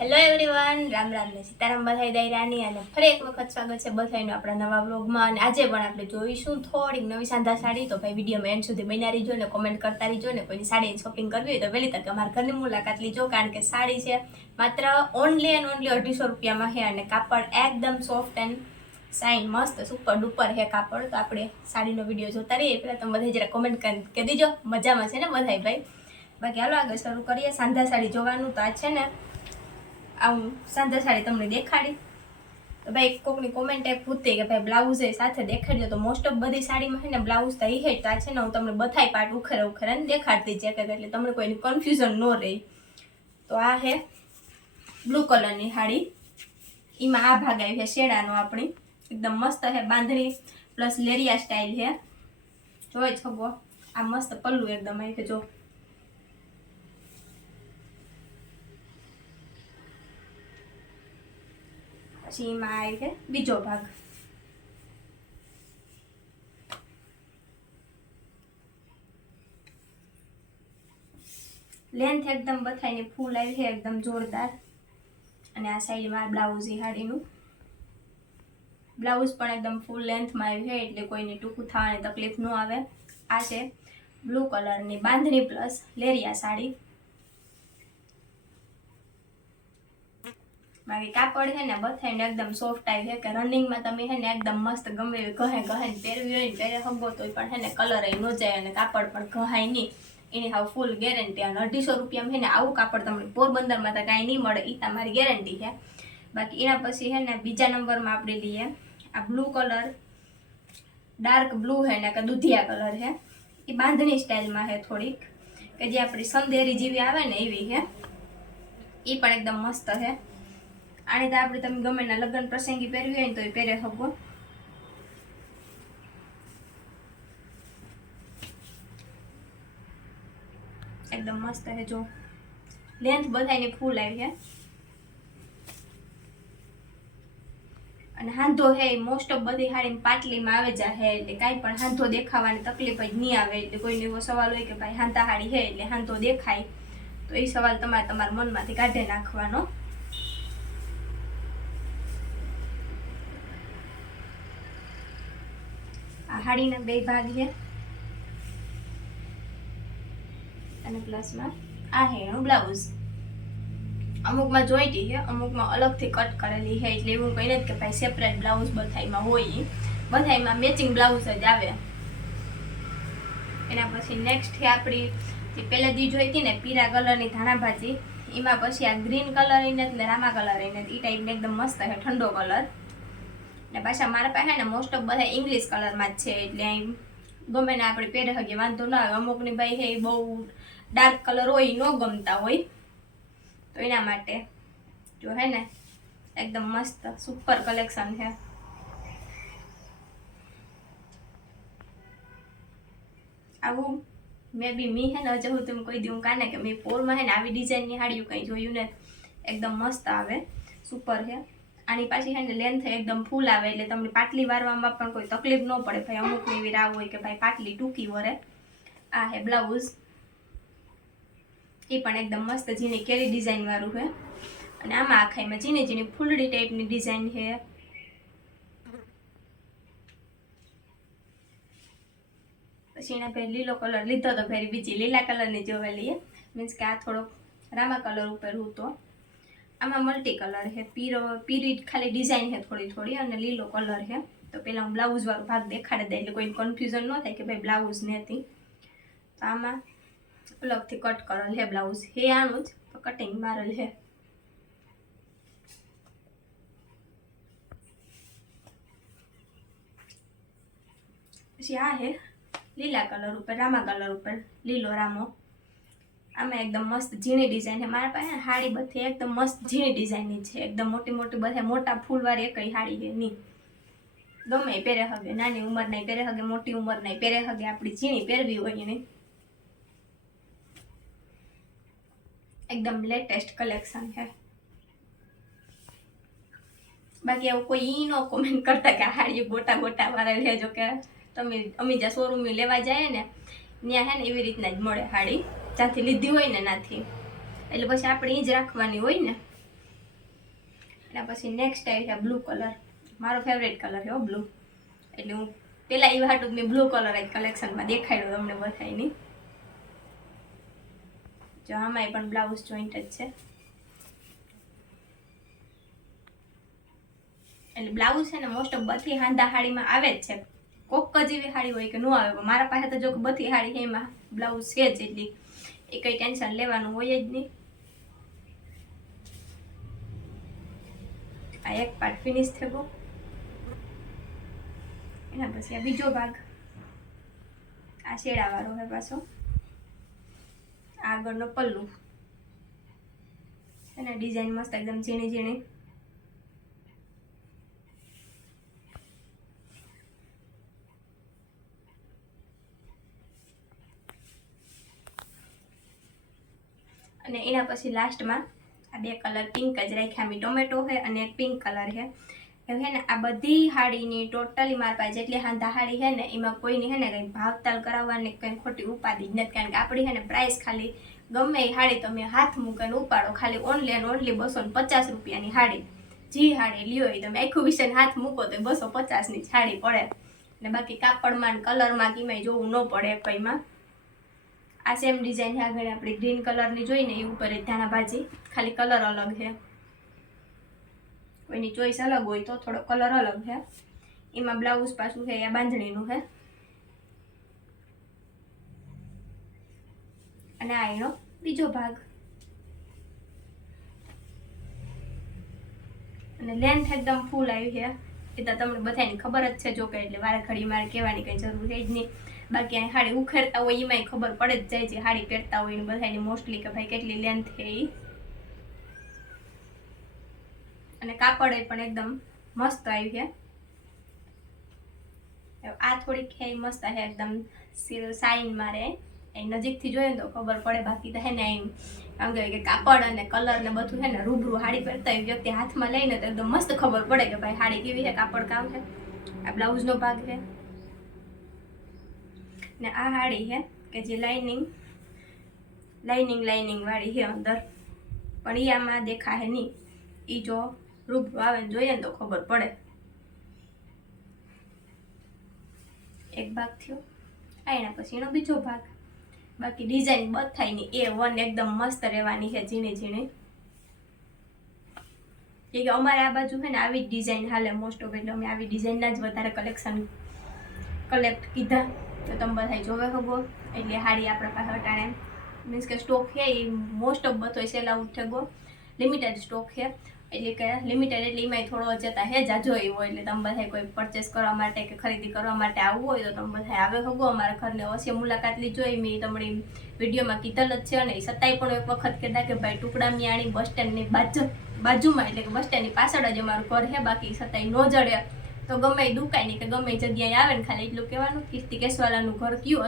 Hello everyone, Ram Ram ને સીતારામ બધાઈ દાયરાની અને ફરી એક વખત સ્વાગત છે બધાઈનું આપણા નવા વ્લોગમાં. અને આજે પણ આપણે જોઈશું થોડીક નવી સાંધા સાડી. તો ભાઈ વિડીયોમાં એન્ડ સુધી બન્યા રહીજો ને કોમેન્ટ કરતા રહીજો ને કોઈની સાડી શોપિંગ કરવી હોય તો વહેલી તકે અમારા ઘરની મુલાકાત લીજો, કારણ કે સાડી છે માત્ર ઓનલી એન્ડ ઓનલી 250 રૂપિયામાં છે અને કાપડ એકદમ સોફ્ટ એન્ડ સાઇન મસ્ત સુપર ડુપર હે કાપડ. તો આપણે સાડીનો વિડીયો જોતા રહીએ પહેલાં તમે બધા જરા કોમેન્ટ કરી દીજો મજામાં છે ને બધાય ભાઈ. બાકી હાલો આગળ શરૂ કરીએ સાંધા સાડી જોવાનું. તો આ છે ને આવું સાંધા સાડી તમને દેખાડી તો ભાઈ કોકની કોમેન્ટ એક પૂછતી કે ભાઈ બ્લાઉઝ એ સાથે દેખાડજો. તો મોસ્ટ ઓફ બધી સાડીમાં છે ને બ્લાઉઝ તો એ તો આ છે ને હું તમને બધાય પાર્ટ ઉખેર ઉખેરાને દેખાડતી છે એટલે તમને કોઈની કન્ફ્યુઝન ન રહે. તો આ છે બ્લુ કલરની સાડી, એમાં આ ભાગ આવી છે શેડાનો આપણી એકદમ મસ્ત છે બાંધણી પ્લસ લેરિયા સ્ટાઇલ છે. જોઈ શકો આ મસ્ત પલ્લું એકદમ આવી છે. જો પછી એમાં આવી છે બીજો ભાગ. લેન્થ એકદમ બથાઈને ફૂલ આવી છે એકદમ જોરદાર. અને આ સાઈડમાં બ્લાઉઝ એ સાડીનું બ્લાઉઝ પણ એકદમ ફૂલ લેન્થમાં આવી છે એટલે કોઈને ટૂંકું થવાની તકલીફ ન આવે. આ છે બ્લુ કલરની બાંધણી પ્લસ લેરિયા સાડી. બાકી કાપડ છે ને બથાઈને એકદમ સોફ્ટ આવી છે કે રનિંગમાં તમે છે ને એકદમ મસ્ત ગમે એવી ઘહે પહેરવી હોય ને પહેરે હગો તો પણ છે ને કલર ન જાય અને કાપડ પણ ઘહાય નહીં. એની હાવ ફૂલ ગેરંટી. અને 250 રૂપિયામાં છે ને આવું કાપડ તમને પોરબંદરમાં તો કાંઈ નહીં મળે, એ તમારી ગેરંટી છે. બાકી એના પછી છે ને બીજા નંબરમાં આપણે લઈએ આ બ્લુ કલર, ડાર્ક બ્લુ છે ને કે દૂધિયા કલર છે. એ બાંધણી સ્ટાઇલમાં છે થોડીક, કે જે આપણી સંદેરી જેવી આવે ને એવી છે. એ પણ એકદમ મસ્ત છે. આની તો આપણે તમે ગમે ના લગ્ન પ્રસંગી પહેરવી હોય ને તો એ પહેરે શકો. એકદમ મસ્ત છે. જો લેન્થ બધાની ફૂલ આવી છે. અને હાંધો હે મોસ્ટ ઓફ બધી સાડી પાટલીમાં આવે જાય એટલે કાંઈ પણ હાંધો દેખાવાની તકલીફ જ નહીં આવે. એટલે કોઈને એવો સવાલ હોય કે ભાઈ હાંધા સાડી છે એટલે હાંધો દેખાય, તો એ સવાલ તમારે તમારા મનમાંથી કાઢી નાખવાનો. આ સાડીના બે ભાગ છે અને પ્લસમાં આ છે એનું બ્લાઉઝ. અમુકમાં જોઈતી છે, અમુકમાં અલગથી કટ કરેલી છે એટલે એવું કંઈ નથી કે ભાઈ સેપરેટ બ્લાઉઝ બધાયમાં હોય. બધાયમાં મેચિંગ બ્લાઉઝ જ આવે. એના પછી નેક્સ્ટ છે આપણી જે પહેલાં દી જોઈ હતી ને પીળા કલરની ધાણા ભાજી, એમાં પછી આ ગ્રીન કલર એને એટલે રામા કલર એને એ ટાઈપને એકદમ મસ્ત છે ઠંડો કલર. ને પાછા મારા પાસે ને મોસ્ટ ઓફ બધા ઇંગ્લિશ કલરમાં જ છે એટલે અહીં ગમે ને આપણે પહેરે શકીએ વાંધો ના આવે. અમુકની ભાઈ છે એ બહુ ડાર્ક કલર હોય ન ગમતા હોય, તો એના માટે જો હે ને એકદમ મસ્ત સુપર કલેક્શન છે. આવું મે બી મી હે ને હજુ હું તમે કોઈ દઉં કાને કે મેં પોરમાં હે ને આવી ડિઝાઇનની સાડીઓ કંઈ જોયું ને એકદમ મસ્ત આવે, સુપર છે. આની પાછી છે ને લેન્થ એકદમ ફૂલ આવે એટલે તમને પાટલી વારવામાં પણ કોઈ તકલીફ ન પડે. ભાઈ અમુક એવી રાવ હોય કે ભાઈ પાટલી ટૂંકી વરે. આ હે બ્લાઉઝ, એ પણ એકદમ મસ્ત ઝીણી કેરી ડિઝાઇન વાળું છે. અને આમાં આખાઈમાં ઝીણી ઝીણી ફૂલડી ટાઈપની ડિઝાઇન છે. પછી એના ભાઈ લીલો કલર લીધો તો ભાઈ બીજી લીલા કલરની જોવા લઈએ. મીન્સ કે આ થોડોક રામા કલર ઉપર હું તો આમાં મલ્ટી કલર છે. પીરી ખાલી ડિઝાઇન છે થોડી થોડી અને લીલો કલર છે. તો પહેલાં હું બ્લાઉઝ વાળો ભાગ દેખાડી દે એટલે કોઈ કન્ફ્યુઝન ન થાય કે ભાઈ બ્લાઉઝ નથી. તો આમાં અલગથી કટ કરેલ છે બ્લાઉઝ, હે આનું જ કટિંગ મારેલ છે. પછી આ છે લીલા કલર ઉપર રામા કલર ઉપર લીલો રામો. આમાં એકદમ મસ્ત ઝીણી ડિઝાઇન છે. મારા પાસે સાડી બધી એકદમ મસ્ત ઝીણી ડિઝાઇનની છે. એકદમ મોટી મોટી બધા મોટા ફૂલવાળી એકઈ સાડી છે નહીં. ગમે પહેરે હગે, નાની ઉંમરના પહેરે હગે, મોટી ઉંમરના પહેરે હગે. આપણી ઝીણી પહેરવી હોય એને એકદમ લેટેસ્ટ કલેક્શન છે. બાકી એવું કોઈ ઈ નો કોમેન્ટ કરતા કે આ સાડી ગોટા ગોટા વાળા લેજો, કે તમે અમે જ્યાં શોરૂમ લેવા જાય ને ત્યાં હે ને એવી રીતના જ મળે સાડી, જ્યાંથી લીધી હોય ને નાથી. એટલે પછી આપણે એ જ રાખવાની હોય ને. એના પછી નેક્સ્ટ આવી છે બ્લુ કલર. મારો ફેવરેટ કલર છે બ્લુ, એટલે હું પેલા એ હાટું મેં બ્લુ કલર જ કલેક્શનમાં દેખાડ્યો તમને બધાયની. જો આમાંય પણ બ્લાઉઝ જોઈન્ટ જ છે, એટલે બ્લાઉઝ છે ને મોસ્ટ ઓફ બધી હાંધા હાડીમાં આવે જ છે. કોક જ એવી હાડી હોય કે ન આવે, પણ મારા પાસે તો જો કે બધી હાડી છે એમાં બ્લાઉઝ છે જ, એટલી એ કંઈ ટેન્શન લેવાનું હોય જ નહીં. આ એક પાર્ટ ફિનિશ થઈ ગયો. એના પછી આ બીજો ભાગ, આ શેડાવાળો છે પાછો. આગળનો પલ્લુ અને ડિઝાઇન મસ્ત એકદમ ઝીણી ઝીણી. અને એના પછી લાસ્ટમાં આ બે કલર પિંક જ રાખ્યા. મેં ટોમેટો છે અને એક પિંક કલર છે. એવું છે ને આ બધી હાડીની ટોટલી મારા પાસે જેટલી હાંધા હાડી છે ને એમાં કોઈની છે ને કંઈ ભાવતાલ કરાવવાની કંઈ ખોટી ઉપાધિ જ નથી. કારણ કે આપણી છે ને પ્રાઇસ ખાલી ગમે એ હાડી તમે હાથ મૂકીને ઉપાડો, ખાલી ઓનલી એન્ડ ઓનલી 250 રૂપિયાની હાડી. જે હાડી લ્યો એ તમે આખું વિશે હાથ મૂકો તો 250ની જ હાડી પડે. અને બાકી કાપડમાં કલરમાં કિંમત જોવું ન પડે કંઈમાં. આ સેમ ડિઝાઇન છે આગળ આપણે ગ્રીન કલરની જોઈને એ ઉપર ધાણા ભાજી, ખાલી કલર અલગ છે. કોઈની ચોઈસ અલગ હોય તો થોડો કલર અલગ છે. એમાં બ્લાઉઝ પાછું છે આ બાંધણીનું છે, અને આ એનો બીજો ભાગ. અને લેન્થ એકદમ ફૂલ આવી છે, એ તો તમને બધાની ખબર જ છે. જો કે એટલે વારે ઘડી મારે કહેવાની કંઈ જરૂર છે જ નહીં. બાકી આ હાડી ઉખેરતા હોય એમાંય ખબર પડે જ જાય છે હાડી પહેરતા હોય ને બધાની મોસ્ટલી કે ભાઈ કેટલી લેન્થ છે એ. અને કાપડ પણ એકદમ મસ્ત આવ્યું છે. આ થોડીક છે મસ્ત છે એકદમ સાઈન મારે એ નજીકથી જોઈએ ને તો ખબર પડે. બાકી તો હે ને એમ આમ કહેવાય કે કાપડ અને કલર ને બધું છે ને રૂબરૂ હાડી પહેરતા હોય વ્યક્તિ હાથમાં લઈને તો એકદમ મસ્ત ખબર પડે કે ભાઈ હાડી કેવી છે, કાપડ કામ છે. આ બ્લાઉઝનો ભાગ છે. ને આ હાડી છે કે જે લાઇનિંગ વાળી છે અંદર, પણ એ આમાં દેખાય નહીં. એ જો રૂબરૂ આવે ને જોઈએ ને તો ખબર પડે. એક ભાગ થયો. આ એના પછી એનો બીજો ભાગ. બાકી ડિઝાઇન બધાયની A1 એકદમ મસ્ત રહેવાની છે, ઝીણી ઝીણી. કે અમારે આ બાજુ છે ને આવી જ ડિઝાઇન હાલે મોસ્ટ ઓફ, એટલે અમે આવી ડિઝાઇનના જ વધારે કલેક્ટ કીધા તો તમે બધા જોવે ખબર. એટલે હાડી આપણા પાસે અટાણે મીન્સ કે સ્ટોક છે એ મોસ્ટ ઓફ બધો સેલ આઉટ થઈ ગયો. લિમિટેડ સ્ટોક છે, એટલે કે લિમિટેડ એટલે એમાંય થોડો જતા હે જાજો એવો. એટલે તમે બધા કોઈ પરચેસ કરવા માટે કે ખરીદી કરવા માટે આવવું હોય તો તમે બધા આવે ખગો અમારા ઘરને અવશ્ય મુલાકાત લીજો. મેં તમારી વિડીયોમાં કીધેલ જ છે. અને છતાંય પણ એક વખત કહેતા કે ભાઈ ટુકડા મિયાણી બસ સ્ટેન્ડની બાજુમાં એટલે કે બસ સ્ટેન્ડની પાછળ જ અમારું ઘર છે. બાકી છતાંય ન જડે તો ગમે એ દુકાન કે ગમે એ જગ્યાએ આવે ને ખાલી એટલું કહેવાનું કીર્તિ કેસવાલાનું ઘર કયું